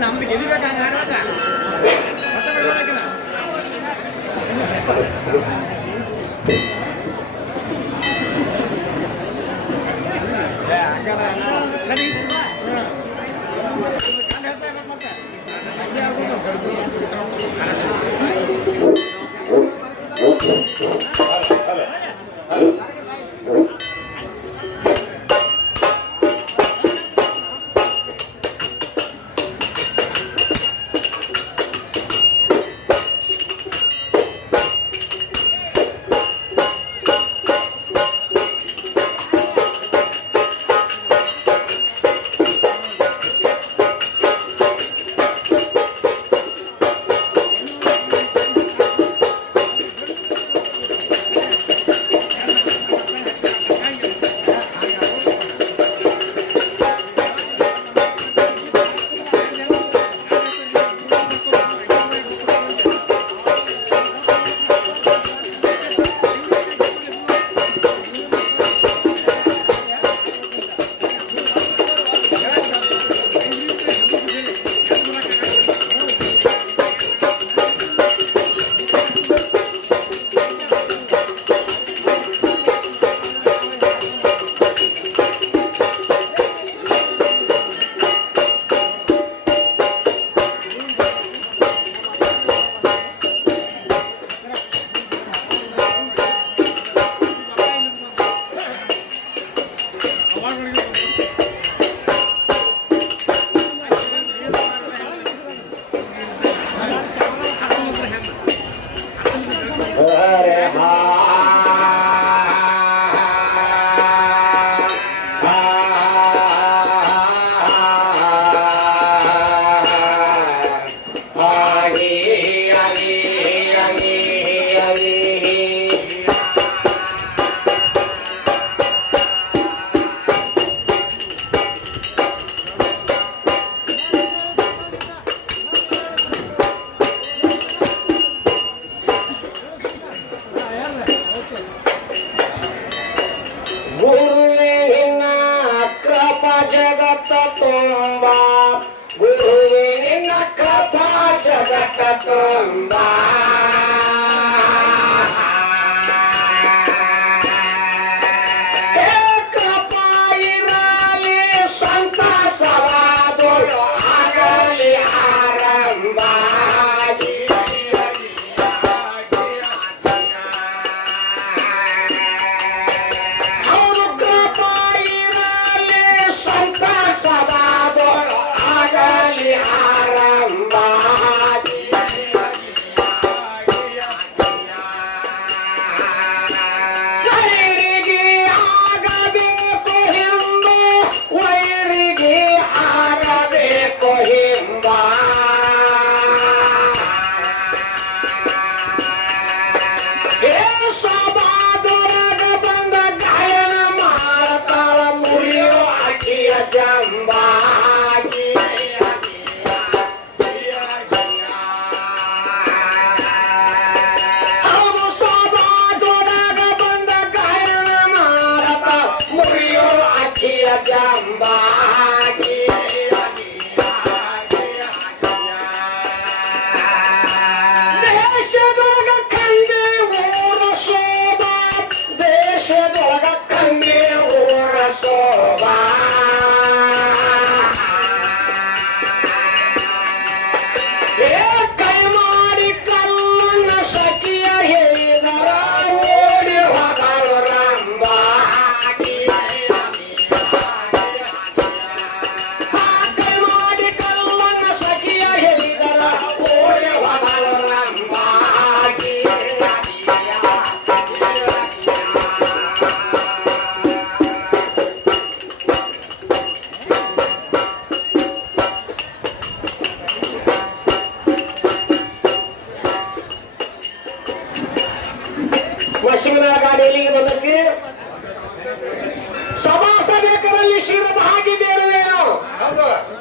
ನಮ್ದು ಗೆದಿಬೇಕಾಗ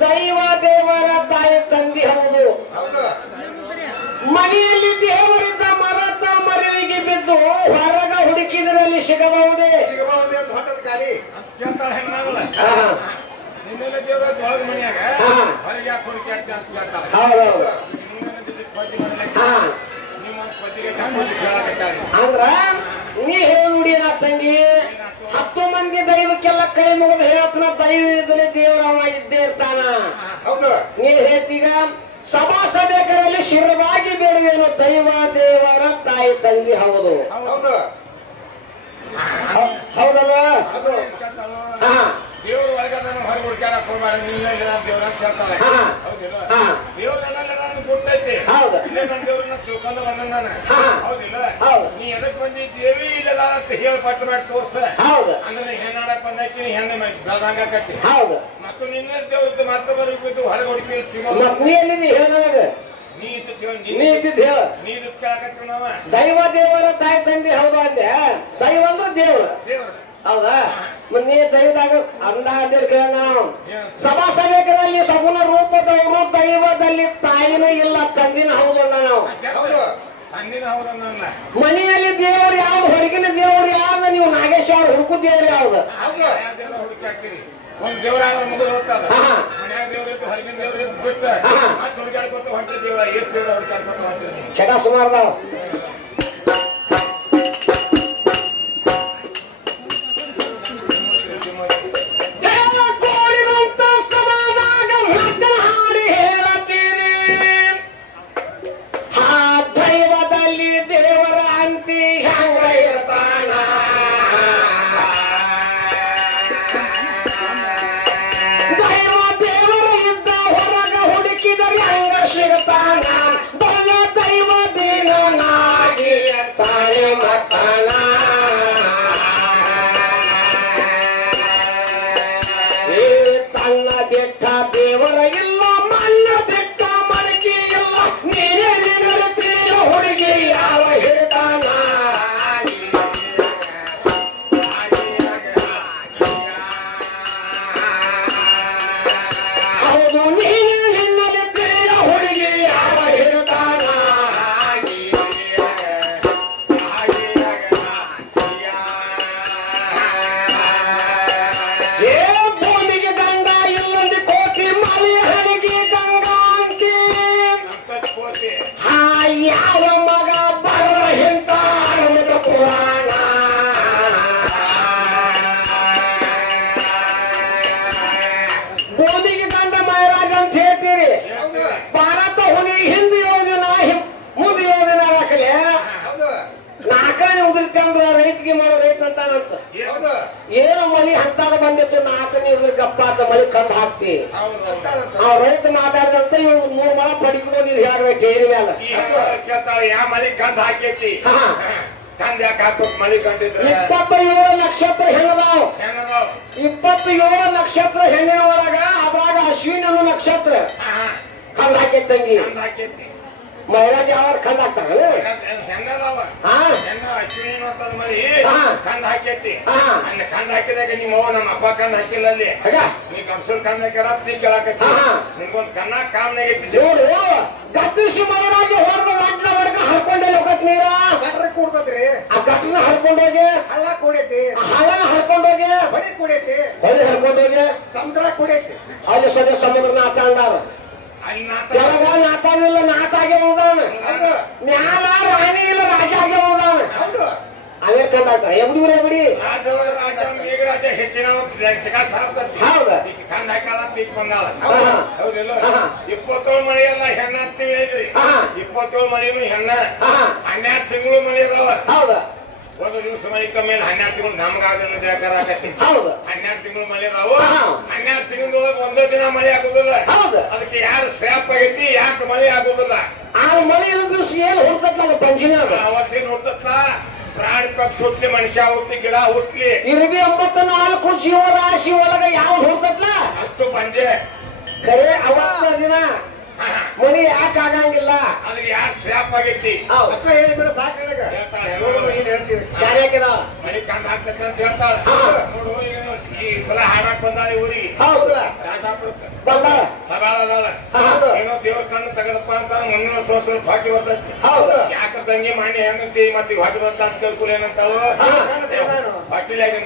ದೈವ ದೇವರ ತಾಯಿ ತಂದೆ ಹೌದು. ಮನೆಯಲ್ಲಿ ದೇವರಿಂದ ಮರತ ಮರವಿಗೆ ಬಿದ್ದು ಹೊರಗ ಹುಡುಕಿದ್ರಲ್ಲಿ ಸಿಗಬಹುದೇ? ನಿನ್ನೆಲ್ಲ ದೇವ್ರ ಒಳಗ ಮನ್ಯಾಗ ಹಾ. ಹೊರಗೆ ಯಾಕೆ ಹುಡುಕಾಡ್ತಿ ಅಂತ ಕೇಳ್ತಾಳೆ. ಹೌದೌದು ಅಂದ್ರ ನೀ ಹೇಳ ನೋಡಿ ನಾ ತಂಗಿ 10 ಮಂದಿ ದೈವಕ್ಕೆಲ್ಲ ಕೈ ಮುಗಿದು ಹೇಳ್ತಾನ ದೈವ ಇದ್ದಲ್ಲಿ ದೇವರವ ಇದ್ದೇ ಇರ್ತಾನ. ಹೌದು ನೀ ಹೇಳ್ತೀಗ ಸಭಾ ಸಭೆಕರಲ್ಲಿ ಶಿರವಾಗಿ ಬೇಡುವೇನು ದೈವ ದೇವರ ತಾಯಿ ತಂಗಿ ಹೌದು ಹೌದು ಹೌದಲ್ವಾ? ಅದು ಹಾ ದೇವ್ರ ಒಳಗದ ಹೊರಗೆ ಹುಡುಕಾಡಕ್ ಹೋಗ್ಬೇಡ ನೀನ್ ದೇವ್ರ ಅಂತ ಕೇಳ್ತಾಳೆ. ಹಾ. ಹೌದಿಲ್ಲ ಹಾ. ದೇವ್ರ ಗೊತ್ತೈತಿ ಹೌದು ಇಲ್ಲೇ ನನ್ನ ದೇವ್ರನ್ನ ತಿಳ್ಕೊಂಡು ಬಂದ ಹಾ. ಹೌದಿಲ್ಲ ಹೌದು ನೀ ಎದಕ್ ಬಂದಿ ದೇವಿ ಇಲ್ಲ ಅಂತ ಹೇಳಿ ಪಟ್ಟು ಮಾಡಿ ತೋರ್ಸ ಹೌದು ಅಂದ್ರೆ ಹೆಣ್ಣಾಡಕ್ ಬಂದಾಕಿ ನೀ ಹೆಣ್ಣೆ ಬೆಳದಂಗ ಕಟ್ಟಿ ಹೌದು ಮತ್ತು ನಿನ್ನ ದೇವ್ರದ್ದು ಮತ್ತೊಬ್ಬರಿಗೆ ಬಿದ್ದು ಹೊರಗೆ ಹುಡುಕಿ ಸಿಗೋದು ಮತ್ ನೀ ಎಲ್ಲಿದಿ ಹೇಳ ನನಗ ನೀ ಇದ್ದು ನೀ ಇದ್ದಿದ್ ಹೇಳ ನೀ ಇದ್ದು ಕೇಳಕತ್ತೀವಿ ನಾವ ದೈವ ದೇವರ ತಾಯಿ ತಂದೆ ಹೌದಾ ಅಂದೆ ದೈವ ಅಂದ್ರೆ ದೇವ್ರ ದೇವ್ರ ಹೌದಾ ಮತ್ ನೀ ದೈವದಾಗ ಅಂದ ಅಂತೇಳಿ ಕೇಳ ನಾವು ಸಭಾ ಸಭೆಕರಲ್ಲಿ ಸಗುಣ ರೂಪದವರು ದೈವದಲ್ಲಿ ತಾಯಿನೂ ಇಲ್ಲ ತಂದಿನ ಹೌದು ಅಂದ ನಾವು ಹೌದು ತಂದಿನ ಹೌದಲ್ಲ ಮನೆಯಲ್ಲಿ ದೇವ್ರು ಯಾವ್ದು ಹೊರಗಿನ ದೇವ್ರು ಯಾವ್ದು ನೀವು ನಾಗೇಶ್ವರ ಹುಡುಕು ದೇವ್ರು ಯಾವ್ದು ಯಾವ ದೇವ್ರ ಹುಡುಕಾಡ್ತೀರಿ ಒಂದ್ ದೇವ್ರ ಆದ್ರೆ ಮುಗಿದು ಹೋಗ್ತಾರ ಹಾ. ಮನ್ಯಾಗ ದೇವ್ರ ಇದ್ದು ಹೊರಗಿನ ದೇವ್ರ ಇದ್ದು ಬಿಟ್ಟ ಹಾ. ಮತ್ತೆ ಹುಡುಕಾಡ್ಕೊತ ಹೊಂಟ್ರಿ ದೇವ್ರ ಎಷ್ಟು ದೇವ್ರ ಹುಡುಕಾಡ್ಕೊತ ಹೊಂಟ್ರಿ ಚಟ ಸುಮಾರ್ದಾವ ದೇವರ ಇಲ್ಲ ಮಣ್ಣ ಬೆಟ್ಟ ಮಳಕಿ ಇಲ್ಲ ನೀನೇ ನಿಲ್ಲುತ್ತೀಯ ಹುಡುಗಿ ಯಾವ ಹೇಳ್ತಾನ ಹೌದು ನೀನೇ ನಿಲ್ಲುತ್ತೀಯ ಹುಡುಗಿ ಯಾವ ಹೇಳ್ತಾನ ಏ ಭೂಮಿಗೆ ಗಂಡ ಇಲ್ಲಂದು ಕೋಟಿ ಮಳೆ ಹರಿಗೆ ಗಂಗಾ ಅಂತಿ ಹಾ ಯಾವ ಮಗ ಬರದ ಹಿಂತ ಅರಮದ ಪುರಾಣ ಭೂಮಿಗೆ ಗಂಡ ಮಹಾರಾಜ ಅಂತ ಹೇಳ್ತೀರಿ ಹೌದು ಭಾರತ ಹುಲಿ ಹಿಂದೆ ಯೋಜನ ಮುಂದೆ ಯೋಜನ ಹಾಕಲಿ ಹೌದು ನಾಲ್ಕನೇ ಉದುರ್ಕಂದ್ರ ರೈತಿಗೆ ಮಾಡೋ ರೈತ ಅಂತಾನಂತ ಹೌದು ಏನೋ ಮಳಿ ಹಂತಾಗ ಬಂದಿತ್ತು ನಾಲ್ಕನೇ ಉದ್ರ ಗಪ್ಪ ಅಂತ ಮಳಿ ಕಂಡು ಹಾಕ್ತಿ ಆ ರೈತ ಮಾತಾಡಿದಂತ ಇವ್ 3 ಮಳ ಪಡಿಕೊಂಡು ನೀರು ಹೇಳಬೇಕು ಏರಿ ಮೇಲೆ ಕೇಳ್ತಾಳೆ ಯಾವ ಮಳಿ ಕಂದ್ ಹಾಕೈತಿ ಹಾ. ಕಂದ್ ಯಾಕೆ ಹಾಕ್ಬೇಕು ಮಳಿ ಕಂಡಿದ್ರೆ 27 ನಕ್ಷತ್ರ ಹೆಣ್ಣದಾವ್ ಹೆಣ್ಣದಾವ್ 27 ನಕ್ಷತ್ರ ಹೆಣ್ಣಿನ ಒಳಗ ಅದ್ರಾಗ ಅಶ್ವಿನಿ ಅನ್ನೋ ನಕ್ಷತ್ರ ಕಂದ್ ಹಾಕೈತಿ ತಂಗಿ ಕಂದ್ ಹಾಕೈತಿ ಮಹಿರಾಜ್ ಯಾವಾಗ ಕಂದ್ ಹಾಕ್ತಾರ ಹೆಣ್ಣದಾವ ಹಾ ಹೆಣ್ಣ ಅಶ್ವಿನಿ ಅಂತದ ಮಳಿ ಹಾ. ಕಂದ್ ಹಾಕೈತಿ ಹಾ. ಅನ್ನ ಕಂದ್ ಹಾಕಿದಾಗ ನಿಮ್ಮ ಅವ್ವ ನಮ್ಮ ಅಪ್ಪ ಕಂದ್ ಹಾಕಿಲ್ಲ ಅಲ್ಲಿ ಹಾಗ ನೀ ಗಂಡಸರ್ ಕಂದ್ ಹಾಕ್ಯಾರ ನೀ ಕೇಳಾಕತ್ತಿ ಹಾ. ನಿನ್ಗೊಂದ್ ಕನ್ನ ಕಾಮ್ನಾಗೈತಿ ನೋಡು ಗಟ್ಟಿಸಿ ಮಹಿರಾಜ ಹೊರಗ ಗಂಟ್ಲ ಹೊರಗ ಹರ್ಕೊಂಡೆ ಲೋಕತ್ ನೀರ ಗಟ್ರ ಕೂಡ್ತದ್ರಿ ಆ ಗಟ್ಟನ ಹರ್ಕೊಂಡೋಗಿ ಹಳ್ಳ ಕೂಡೈತಿ ಆ ಹಳ್ಳನ ಹರ್ಕೊಂಡೋಗಿ ಹೊಳಿ ಕೂಡೈತಿ ಹೊಳಿ ಹರ್ಕೊಂಡೋಗಿ ಸಮುದ್ರ ಕೂಡೈತಿ ಅಲ್ಲಿ ಸದ ಸಮುದ್ರ ನಾತ ಅಂದಾರ ಅಲ್ಲಿ ನಾತ ಕೆಳಗ ನಾತಾನಿಲ್ಲ ನಾತಾಗೆ ಹೋದಾನ ಹೌದು ಮ್ಯಾಲ ರಾಣಿ ಇಲ್ಲ ರಾಜ ಆಗಿ ಹೋದಾನ ಹೌದು ಅವೇ ಕಂದಾಡ್ತಾರ ಎಬ್ಡಿ ರಾಜವ ರಾಜ ಈಗ ರಾಜ ಹೆಚ್ಚಿನ ಜಗ ಸಾರ್ತತಿ ಹೌದ ಈಗ ಕಂದ್ ಹಾಕಾಳ ಪೀಕ್ ಬಂದಾಳ ಹಾ. ಹೌದಿಲ್ಲ ಹಾ. 27 ಮಳಿ ಎಲ್ಲ ಹೆಣ್ಣ ಅಂತೀವಿ ಹೇಳಿದ್ರಿ ಹಾ. 27 ಮಳಿನೂ ಹೆಣ್ಣ ಹಾ 12 ತಿಂಗಳು ಮಳಿ ಅದಾವ ಹೌದ ಒಂದು ದಿವಸ ಮಳಿ ಕಮ್ಮಿ 12 ತಿಂಗಳು ನಮ್ಗಾಗಲ್ಲ ಜಾಕರ ಆಕತಿ ಹೌದ 12 ತಿಂಗಳು ಮಳಿ ಅದಾವ ಹಾ. 12 ತಿಂಗಳದೊಳಗೆ ಒಂದೇ ದಿನ ಮಳಿ ಆಗುದಿಲ್ಲ ಹೌದ ಅದಕ್ಕೆ ಯಾರು ಸ್ಕ್ರಾಪ್ ಆಗೈತಿ ಯಾಕೆ ಮಳಿ ಆಗುದಿಲ್ಲ ಆ ಮಳಿ ಇರೋ ದಿವಸ ಏನು ಹುಡ್ತಲ್ಲ ಪಂಚಿನ ಅವತ್ತೇನು ಹುಟ್ಟತ್ಲ ಪ್ರಾಣಿ ಪಕ್ಷಿ ಹುಟ್ಲಿ ಮನುಷ್ಯ ಹುಟ್ಲಿ ಗಿಡ ಹುಟ್ಲಿ ಇರ್ಬಿ 94 ಜೀವರಾಶಿ ಒಳಗ ಯಾವ್ದು ಹುಡ್ತತ್ಲ ಅಷ್ಟು ಪಂಜೆ ಕರೆ ಅವತ್ತ ದಿನ ಮಳಿ ಯಾಕೆ ಆಗಂಗಿಲ್ಲ ಅದಕ್ಕೆ ಯಾರು ಸ್ಕ್ರಾಪ್ ಆಗೈತಿ ಹೌದು ಅಷ್ಟ ಹೇಳಿ ಬಿಡ ಸಾಕು ನನಗ ಹೇಳ್ತಾಳೆ ನೋಡು ಏನ್ ಹೇಳ್ತೀರಿ ಶಾಲೆ ಹಾಕಿದ ಮಳಿ ಕಂದ ಆಗ್ತೈತೆ ಅಂತ ಹೇಳ್ತಾಳೆ ಹಾ. ನೋಡು ಈಗ ನೀವು ಈ ಸಲ ಹಾಡಾಕ್ ಬಂದಾಳೆ ಊರಿಗೆ ಹೌದಲ್ಲ ರಾಜಾಪುರಕ್ಕೆ ಬಂದಾಳ ಸಭಾಳಲ್ಲ ಹೌದು ಏನೋ ದೇವ್ರ ಕಣ್ಣು ತೆಗದಪ್ಪ ಅಂತ ಮುಂದಿನ ವರ್ಷ ಸ್ವಲ್ಪ ಹೊಟ್ಟಿ ಬರ್ತೈತಿ ಹೌದು ಯಾಕ ತಂಗಿ ಮಾಡಿ ಹೆಂಗಂತಿ ಮತ್ತೆ ಹೊಟ್ಟಿ ಬಂತ ಅಂತ ಕೇಳ್ಕೊಳಿ ಏನಂತಾಳು ಕಣ್ಣು ತೆಗ್ದಾನು. ಹೊಟ್ಟಿಲಾಗಿನ